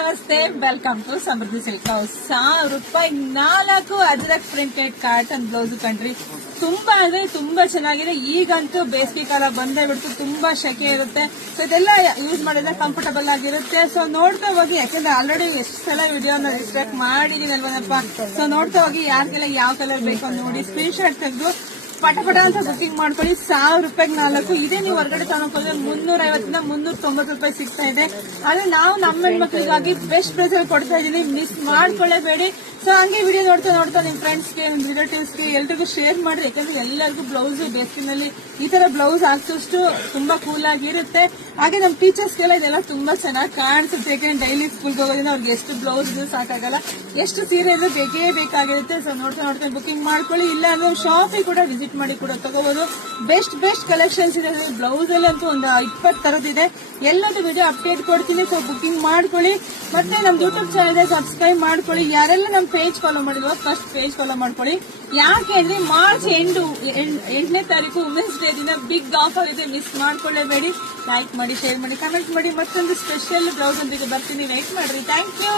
ನಮಸ್ತೆ, welcome to Samruddhi silk house. 1000 ರೂಪಾಯಿ 4 Ajrakh printed cotton blouse ಕಂಡ್ರಿ. ತುಂಬಾ ಅಂದ್ರೆ ತುಂಬಾ ಚೆನ್ನಾಗಿದೆ. ಈಗಂತೂ ಬೇಸಿಗೆ ಕಾಲ ಬಂದೇ ಬಿಡ್ತು, ತುಂಬಾ ಶೆಕೆ ಇರುತ್ತೆ. ಸೊ ಇದೆಲ್ಲ ಯೂಸ್ ಮಾಡಿದ್ರೆ ಕಂಫರ್ಟಬಲ್ ಆಗಿರುತ್ತೆ. ಸೊ ನೋಡ್ತಾ ಹೋಗಿ, ಯಾಕಂದ್ರೆ ಆಲ್ರೆಡಿ ಎಷ್ಟು ಸಲ ವಿಡಿಯೋನ ರಿಸ್ಟ್ರಾಕ್ಟ್ ಮಾಡಿದೀನಿ ಅಲ್ವನಪ್ಪ. ಸೊ ನೋಡ್ತಾ ಹೋಗಿ ಯಾರಿಗೆಲ್ಲ ಯಾವ ಕಲರ್ ಬೇಕು ಅಂತ ನೋಡಿ ಸ್ಕ್ರೀನ್ ಶಾಟ್ ತೆಗೆದು ಪಟಪಟ ಅಂತ ಬುಕಿಂಗ್ ಮಾಡ್ಕೊಳ್ಳಿ. 1000 ರೂಪಾಯಿಗೆ 4. ಇದೇ ನೀವು ಹೊರಗಡೆ ತಗೊಂಡ್ರೆ 350 390 ರೂಪಾಯಿ ಸಿಗ್ತಾ ಇದೆ. ಆದ್ರೆ ನಾವು ನಮ್ಮ ಹೆಣ್ಮಕ್ಳಿಗಾಗಿ ಬೆಸ್ಟ್ ಪ್ರೈಸ್ ಅಲ್ಲಿ ಕೊಡ್ತಾ ಇದೀನಿ, ಮಿಸ್ ಮಾಡ್ಕೊಳ್ಳೇಬೇಡಿ. ಸೊ ಹಂಗೆ ವಿಡಿಯೋ ನೋಡ್ತಾ ನೋಡ್ತಾ ನಿಮ್ ಫ್ರೆಂಡ್ಸ್ಗೆ, ನಿಮ್ ರಿಲೇಟಿವ್ಸ್ಗೆ ಎಲ್ರಿಗೂ ಶೇರ್ ಮಾಡ್ರಿ. ಯಾಕಂದ್ರೆ ಎಲ್ಲರಿಗೂ ಬ್ಲೌಸ್ ಬೇಸಿನಲ್ಲಿ ಈ ತರ ಬ್ಲೌಸ್ ಹಾಕ್ಸೋಷ್ಟು ತುಂಬಾ ಕೂಲ್ ಆಗಿರುತ್ತೆ. ಹಾಗೆ ನಮ್ಮ ಟೀಚರ್ಸ್ಗೆಲ್ಲ ಇದೆಲ್ಲ ತುಂಬಾ ಚೆನ್ನಾಗಿ ಕಾಣಿಸುತ್ತೆ. ಯಾಕಂದ್ರೆ ಡೈಲಿ ಸ್ಕೂಲ್ಗೆ ಹೋಗೋದ್ರಿಂದ ಅವ್ರಿಗೆ ಎಷ್ಟು ಬ್ಲೌಸ್ ಸಾಕಾಗಲ್ಲ, ಎಷ್ಟು ಸೀರೆ ಇದ್ರೆ ಬೇಕೇ ಬೇಕಾಗಿರುತ್ತೆ. ಸೊ ನೋಡ್ತಾ ನೋಡ್ತಾ ಬುಕಿಂಗ್ ಮಾಡ್ಕೊಳ್ಳಿ. ಇಲ್ಲ ಅಂದ್ರೆ ಶಾಪಿಗೆ ಕೂಡ ವಿಸಿಟ್ ಮಾಡಿ ಕೂಡ ತಗೋಬಹುದು. ಬೆಸ್ಟ್ ಕಲೆಕ್ಷನ್ಸ್ ಇದೆ. ಬ್ಲೌಸ್ ಅಲ್ಲಿ ಅಂತೂ ಒಂದು 20 ತರದಿದೆ. ಎಲ್ಲದೂ ವಿಡಿಯೋ ಅಪ್ಡೇಟ್ ಕೊಡ್ತೀನಿ. ಸೊ ಬುಕಿಂಗ್ ಮಾಡ್ಕೊಳ್ಳಿ. ಮತ್ತೆ ನಮ್ ಯೂಟ್ಯೂಬ್ ಚಾನಲ್ ಇದೆ, ಸಬ್ಸ್ಕ್ರೈಬ್ ಮಾಡ್ಕೊಳ್ಳಿ. ಯಾರೆಲ್ಲ ನಮ್ ಪೇಜ್ ಫಾಲೋ ಮಾಡಿಲ್ವೋ ಫಸ್ಟ್ ಪೇಜ್ ಫಾಲೋ ಮಾಡ್ಕೊಳ್ಳಿ. ಯಾಕೆ ಅಂದ್ರೆ ಮಾರ್ಚ್ 8ನೇ ತಾರೀಕು ವುಮೆನ್ಸ್ ಡೇ ದಿನ ಬಿಗ್ ಆಫರ್ ಇದೆ, ಮಿಸ್ ಮಾಡ್ಕೊಳ್ಳೇಬೇಡಿ. ಲೈಕ್ ಮಾಡಿ, ಶೇರ್ ಮಾಡಿ, ಕಮೆಂಟ್ ಮಾಡಿ. ಮತ್ತೊಂದು ಸ್ಪೆಷಲ್ ಬ್ಲೌಸ್ ಒಂದಿಗೆ ಬರ್ತೀನಿ, ವೇಟ್ ಮಾಡ್ರಿ. Thank you.